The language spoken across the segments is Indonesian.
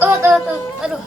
Aduh. Aduh.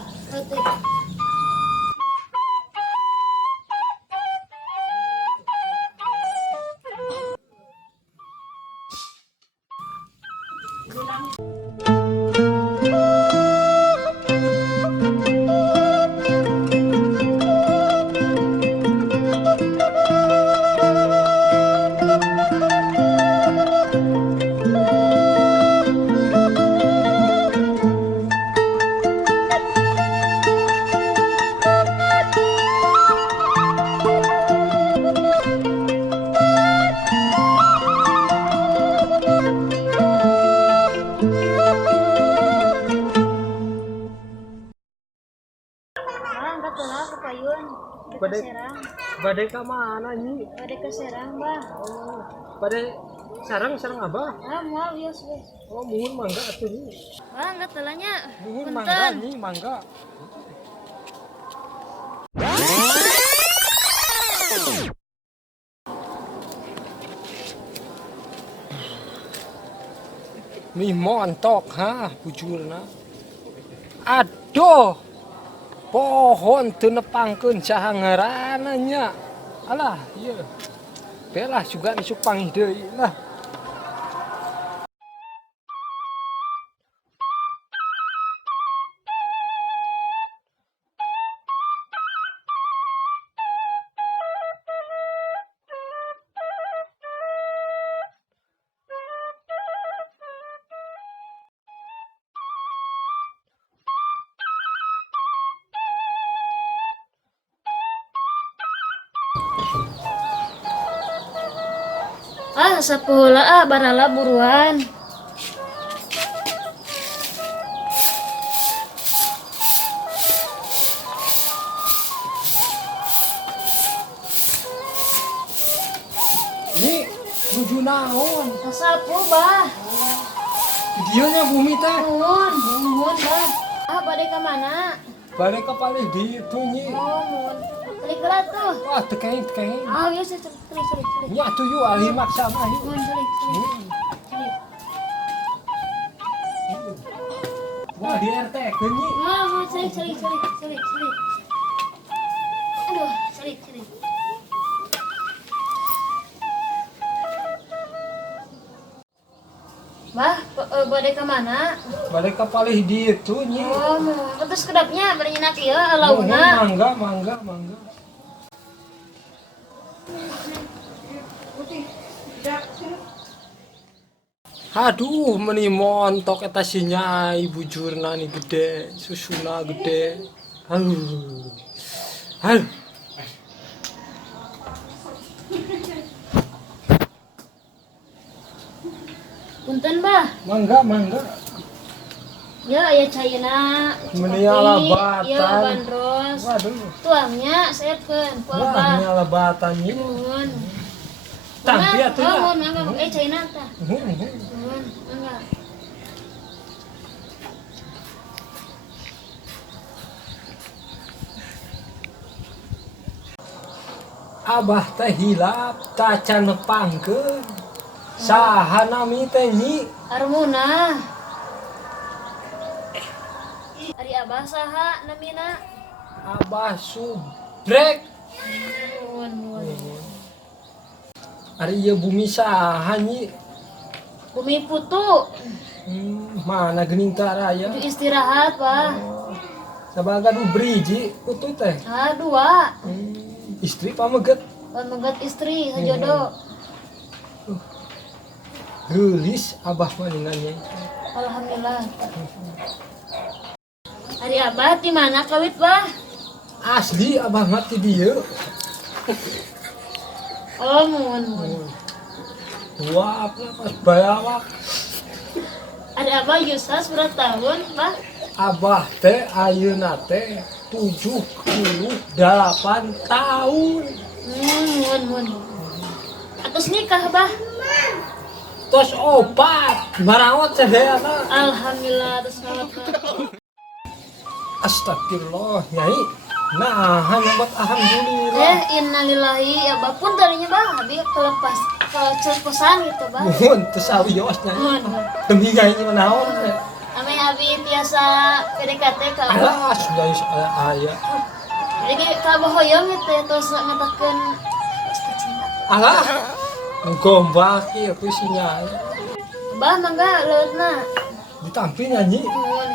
Angkat lah ke payun. Badai, Serang. badai ke mana nyi? Badai ke Serang, Bah. Oh, badai sarang abah. Ah, mau yos. Oh, muhun mangga atuh nyi. Bah, angkat telahnya. Muhun mangga nyi, mangga. Mi montok ha bujurna. Aduh. Pohon teu nepangkeun saha ngaranna nya. Alah, ieu. Belah juga nisuk pangih deui lah. Ah, sapuheula barala buruan. Ini nuju naon? Sasapu, Bah. Dieu nya bumi teh. Muhun, Bah. Ah, badai ke mana? Balik ke palih di itu nyi. Oh, muhun. Balik gelat tuh. Wah, tekain. Ah, yos, celik. Nya tuh yuk alih maksa mah yuk. Muhun, celik. Wah, di RT ke nyi. Muhun, celik. Aduh, celik. Bah, badai ke mana? Balik ke palih di itu nyi. Oh, muhun. Terus kedapnya bari nyenak ieu Mohon launa. mangga. Aduh, meni montok eta si nyai bujurna nih gede, susuna gede. Aduh. Punten, Bah. Mangga. Ya, aya caina. Meni kopi, alabatan. Ya, bandros. Waduh. Tuangnya saepkeun ku Wah, Abah. ini alabatan nyi. Muhun. Tangpi atuh nya. Muhun, mangga. Caina tah. Muhun. Muhun, mangga. Abah teh hilap taca nepangkeun. Saha nami teh nyi? Armuna. Ari Abah saha namina? Abah subrek. Muhun. Ari ieu bumi saha nyi? Bumi putu. Mana geuning raya? Kudu istirahat, Pak. Sabaga nu briji putu teh. Dua. Istri pameget. Pamegat istri sajodoh. Geulis Abah mah ningannya. Alhamdulillah. Ari Abah di mana kawit, Bah? Asli Abah mah ti dieu. Oh, muhun. Wah, pas bayawak. Ari Abah yusas berapa tahun, Bah? Abah teh ayeuna teh 78 tahun. Muhun. Atus nikah, Bah? Tos opat, marawat sedayana. Alhamdulillah, atus banget. Astagfirullah, Nyai. Nah, hanya buat alhamdulillah. Innalillahi, Abah pun tadinya, Bah, habis kelepas ke ceposan gitu, Bah. Mohon teu sawios Nyai. Muhun. Demi Nyai naon teh. Ame abi biasa PDKT ka. Alah, sudah aya. Jadi kabohoyong itu terus ngatakeun cinta. Alah, gombak ieu puisinya. Bah mangga leutna. Ditampi nyanyi. Nuhun.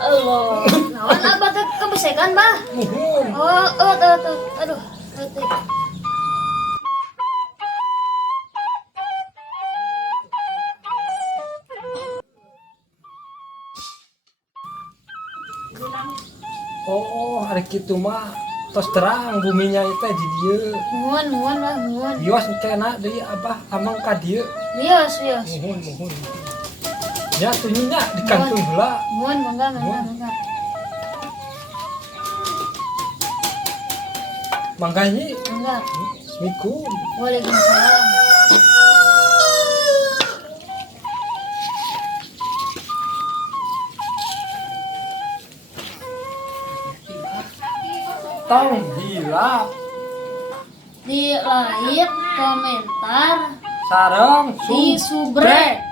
Allah, naon abah teh kebesekan bah? Nuhun. Tuh. Aduh, tuh. Oh, hari kitu mah tos terang buminya itu di dieu. Nuhun bah, nuhun. Bios kena deui Abah amang ka dieu. Bios. Nuhun. Ya tunyinya di kantung heula. Nuhun, mangga. Mangganyi. Mangga. Assalamualaikum. Waalaikumsalam. Tong gila. Di like, komentar, Sareng di subre.